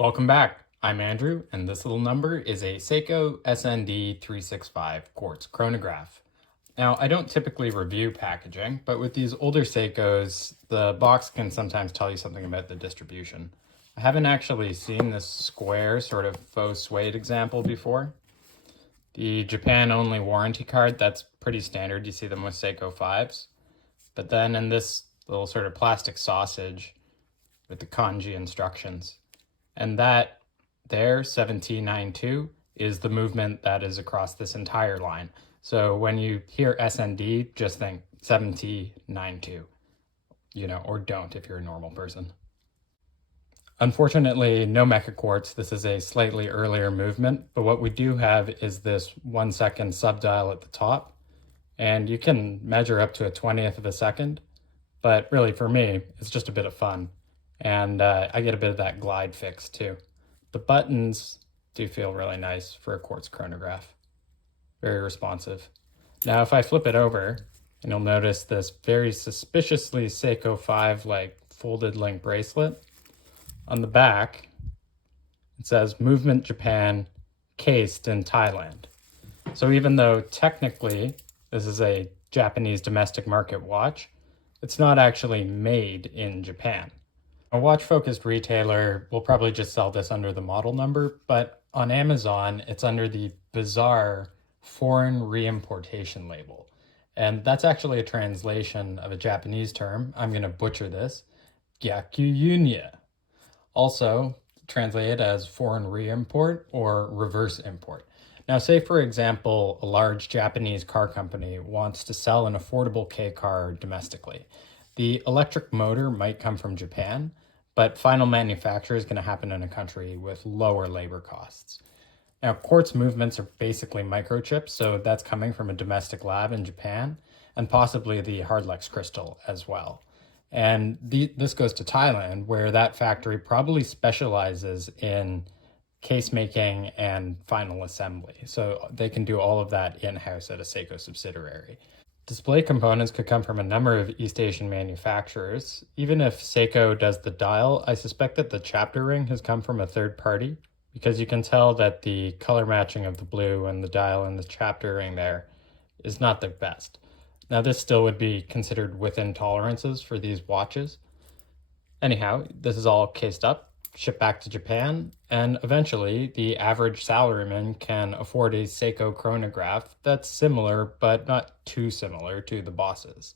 Welcome back. I'm Andrew, and this little number is a Seiko SND365 quartz chronograph. Now, I don't typically review packaging, but with these older Seikos, the box can sometimes tell you something about the distribution. I haven't actually seen this square sort of faux suede example before. The Japan-only warranty card, that's pretty standard. You see them with Seiko 5s. But then in this little sort of plastic sausage with the kanji instructions. And that there, 1792, is the movement that is across this entire line. So when you hear SND, just think 1792, or don't if you're a normal person. Unfortunately, no mecha quartz. This is a slightly earlier movement, but what we do have is this 1 second subdial at the top, and you can measure up to a 20th of a second, but really for me, it's just a bit of fun. And I get a bit of that glide fix too. The buttons do feel really nice for a quartz chronograph. Very responsive. Now if I flip it over, and you'll notice this very suspiciously Seiko 5 like folded link bracelet. On the back, it says Movement Japan, cased in Thailand. So even though technically this is a Japanese domestic market watch, it's not actually made in Japan. A watch-focused retailer will probably just sell this under the model number, but on Amazon, it's under the bizarre foreign re-importation label. And that's actually a translation of a Japanese term. I'm going to butcher this. Gyakuyunya. Also translated as foreign re-import or reverse import. Now, say for example, a large Japanese car company wants to sell an affordable K car domestically. The electric motor might come from Japan, but final manufacture is going to happen in a country with lower labor costs. Now, quartz movements are basically microchips, so that's coming from a domestic lab in Japan, and possibly the Hardlex crystal as well. And this goes to Thailand, where that factory probably specializes in case making and final assembly. So they can do all of that in-house at a Seiko subsidiary. Display components could come from a number of East Asian manufacturers. Even if Seiko does the dial, I suspect that the chapter ring has come from a third party, because you can tell that the color matching of the blue and the dial and the chapter ring there is not the best. Now this still would be considered within tolerances for these watches. Anyhow, this is all cased up, shipped back to Japan, and eventually the average salaryman can afford a Seiko chronograph that's similar but not too similar to the bosses.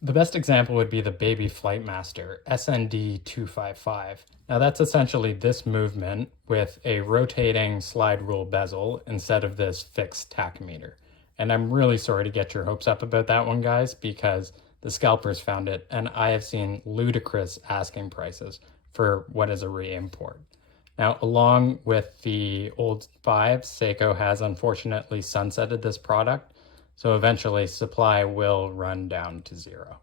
The best example would be the Baby Flightmaster SND365. Now that's essentially this movement with a rotating slide rule bezel instead of this fixed tachymeter. And I'm really sorry to get your hopes up about that one, guys, because the scalpers found it, and I have seen ludicrous asking prices for what is a re-import. Now, along with the old 5s, Seiko has unfortunately sunsetted this product, so eventually supply will run down to zero.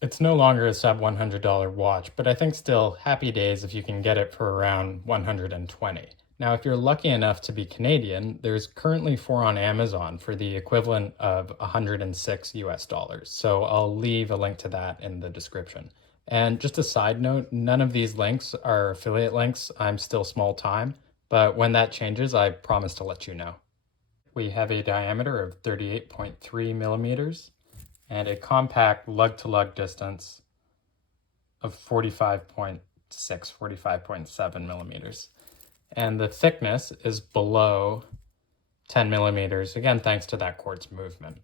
It's no longer a sub $100 watch, but I think still happy days if you can get it for around $120. Now, if you're lucky enough to be Canadian, there's currently 4 on Amazon for the equivalent of 106 US dollars. So I'll leave a link to that in the description. And just a side note, none of these links are affiliate links. I'm still small time, but when that changes, I promise to let you know. We have a diameter of 38.3 millimeters and a compact lug-to-lug distance of 45.6, 45.7 millimeters. And the thickness is below 10 millimeters, again, thanks to that quartz movement.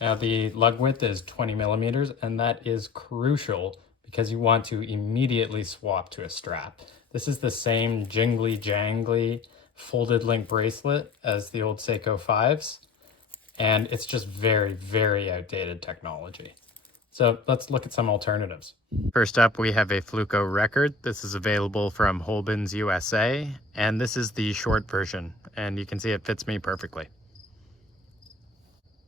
Now the lug width is 20 millimeters, and that is crucial because you want to immediately swap to a strap. This is the same jingly jangly folded link bracelet as the old Seiko 5s, and it's just very, very outdated technology. So let's look at some alternatives. First up, we have a Fluco record. This is available from Holben's USA, and this is the short version, and you can see it fits me perfectly.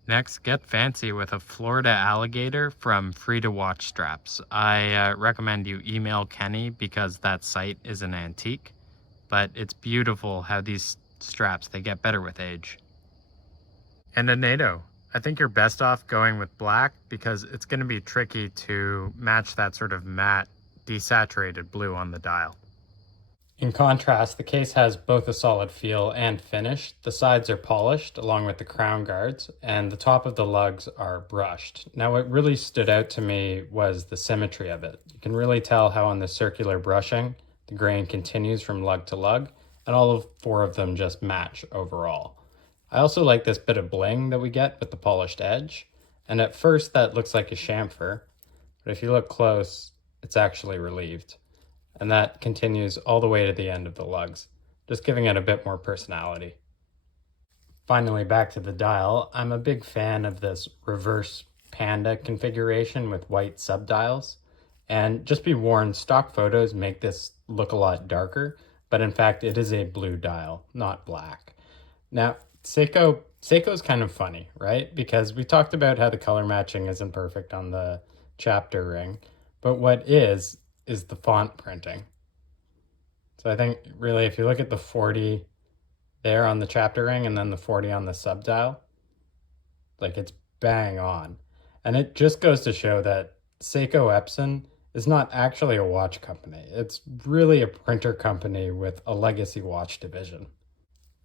Next, get fancy with a Florida alligator from Free to Watch Straps. I recommend you email Kenny because that site is an antique, but it's beautiful how these straps, they get better with age. And a NATO. I think you're best off going with black because it's going to be tricky to match that sort of matte, desaturated blue on the dial. In contrast, the case has both a solid feel and finish. The sides are polished along with the crown guards, and the top of the lugs are brushed. Now, what really stood out to me was the symmetry of it. You can really tell how on the circular brushing, the grain continues from lug to lug, and all of four of them just match overall. I also like this bit of bling that we get with the polished edge, and at first that looks like a chamfer, but if you look close, it's actually relieved. And that continues all the way to the end of the lugs, just giving it a bit more personality. Finally, back to the dial, I'm a big fan of this reverse panda configuration with white subdials. And just be warned, stock photos make this look a lot darker, but in fact it is a blue dial, not black. Now, Seiko's kind of funny, right? Because we talked about how the color matching isn't perfect on the chapter ring, but what is the font printing. So I think really if you look at the 40 there on the chapter ring and then the 40 on the subdial, like it's bang on. And it just goes to show that Seiko Epson is not actually a watch company. It's really a printer company with a legacy watch division.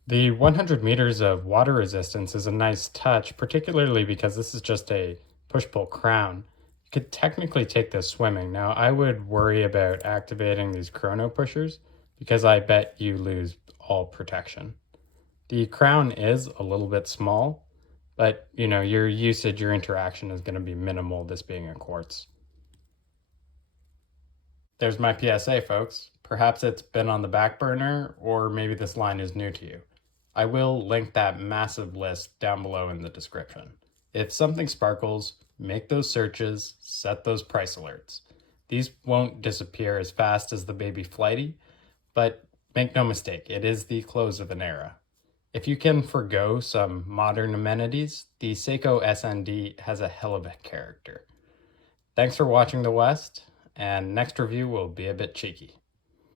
The 100 meters of water resistance is a nice touch, particularly because this is just a push-pull crown. You could technically take this swimming. Now, I would worry about activating these chrono pushers because I bet you lose all protection. The crown is a little bit small, but your usage, your interaction is going to be minimal, this being a quartz. There's my PSA, folks. Perhaps it's been on the back burner, or maybe this line is new to you. I will link that massive list down below in the description. If something sparkles, make those searches, set those price alerts. These won't disappear as fast as the baby flighty, but make no mistake, it is the close of an era. If you can forgo some modern amenities, the Seiko SND has a hell of a character. Thanks for watching The West, and next review will be a bit cheeky.